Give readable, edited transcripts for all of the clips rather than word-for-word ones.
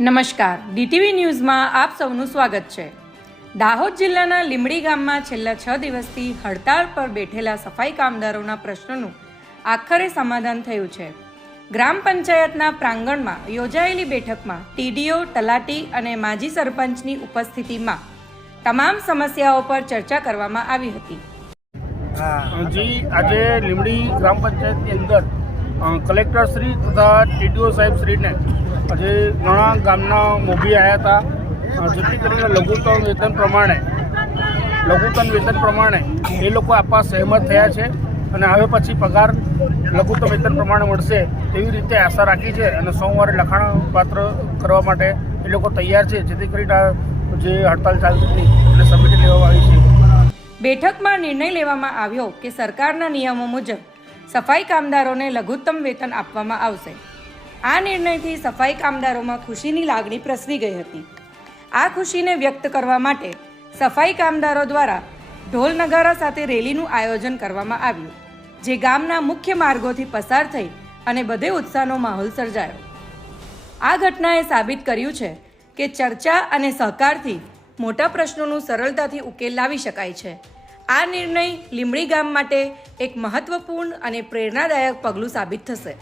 નમસ્કાર, ડીટીવી ન્યૂઝમાં આપ સૌનું સ્વાગત છે। દાહોદ જિલ્લાના લીંબડી ગામમાં છેલ્લા 6 દિવસથી હડતાળ પર બેઠેલા સફાઈ કામદારોના પ્રશ્નોનું આખરે સમાધાન થયું છે। ગ્રામ પંચાયતના પ્રાંગણમાં યોજાયેલી બેઠકમાં ટીડીઓ, તલાટી અને માજી સરપંચની ઉપસ્થિતિમાં તમામ સમસ્યાઓ પર ચર્ચા કરવામાં આવી હતી। જી, આજે લીંબડી ગ્રામ પંચાયતની અંદર કલેક્ટર શ્રી તથા ટીડીઓ સાહેબ શ્રીને આજે ઘણા ગામના મોભી આવ્યા હતા, જેથી કરીને લઘુત્તમ વેતન પ્રમાણે એ લોકો આપવા સહેમત થયા છે અને હવે પછી પગાર લઘુત્તમ વેતન પ્રમાણે મળશે તેવી રીતે આશા રાખી છે અને સોમવારે લખાણ પાત્ર કરવા માટે એ લોકો તૈયાર છે, જેથી કરીને જે હડતાલ ચાલતી હતી એને સમિતિ લેવામાં આવી છે। બેઠકમાં નિર્ણય લેવામાં આવ્યો કે સરકારના નિયમો મુજબ સફાઈ કામદારોને લઘુત્તમ વેતન આપવામાં આવશે। આ નિર્ણયથી સફાઈ કામદારોમાં ખુશીની લાગણી પ્રસરી ગઈ હતી। આ ખુશીને વ્યક્ત કરવા માટે સફાઈ કામદારો દ્વારા ઢોલ નગારા સાથે રેલીનું આયોજન કરવામાં આવ્યું, જે ગામના મુખ્ય માર્ગોથી પસાર થઈ અને બધે ઉત્સાહનો માહોલ સર્જાયો। આ ઘટનાએ સાબિત કર્યું છે કે ચર્ચા અને સહકારથી મોટા પ્રશ્નોનું સરળતાથી ઉકેલ લાવી શકાય છે। આ નિર્ણય લીંબડી ગામ માટે એક મહત્વપૂર્ણ અને પ્રેરણાદાયક પગલું સાબિત થશે।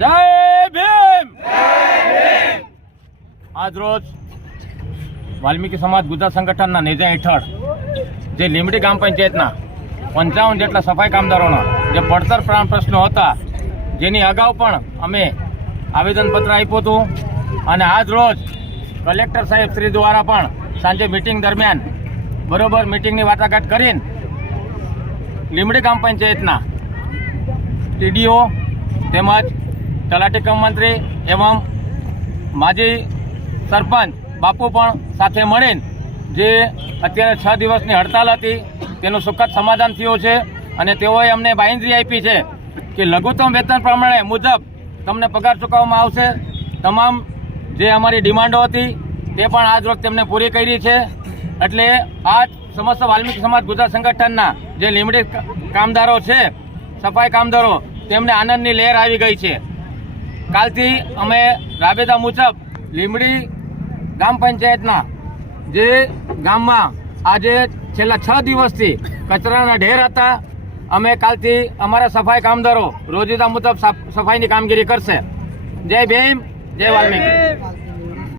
જય ભીમ। આજ રોજ વાલ્મીકી સમાજ ગુજરાત સંગઠનના નેજા હેઠળ જે લીંબડી ગ્રામ પંચાયતના 55 જેટલા સફાઈ કામદારોના જે પડતર પ્રશ્નો હતા, જેની અગાઉ પણ અમે આવેદનપત્ર આપ્યું હતું અને આજ રોજ કલેક્ટર સાહેબ શ્રી દ્વારા પણ સાંજે મિટિંગ દરમિયાન બરોબર મિટિંગની વાટાઘાટ કરીને લીંબડી ગ્રામ પંચાયતના ટીડીઓ તેમજ તલાટી કમ મંત્રી એવં માજી સરપંચ બાપુ પણ સાથે મળીને જે અત્યારે 6 દિવસની હડતાલ હતી તેનું સુખદ સમાધાન થયું છે અને તેઓએ અમને બાંયધરી આપી છે કે લઘુત્તમ વેતન પ્રમાણે મુજબ તમને પગાર ચૂકવવામાં આવશે। તમામ જે અમારી ડિમાન્ડો હતી તે પણ આજ રોજ તેમને પૂરી કરી છે, એટલે આજ સમસ્ત વાલ્મીકી સમાજ ગુજરાત સંગઠનના જે લીંબડી કામદારો છે, સફાઈ કામદારો, તેમને આનંદની લહેર આવી ગઈ છે। કાલથી અમે રાબેતા મુજબ લીંબડી ગ્રામ પંચાયતના જે ગામમાં આજે છેલ્લા 6 દિવસથી કચરાના ઢેર હતા, અમે કાલથી અમારા સફાઈ કામદારો રોજિંદા મુજબ સફાઈની કામગીરી કરશે। જય ભીમ, જય વાલ્મીકી।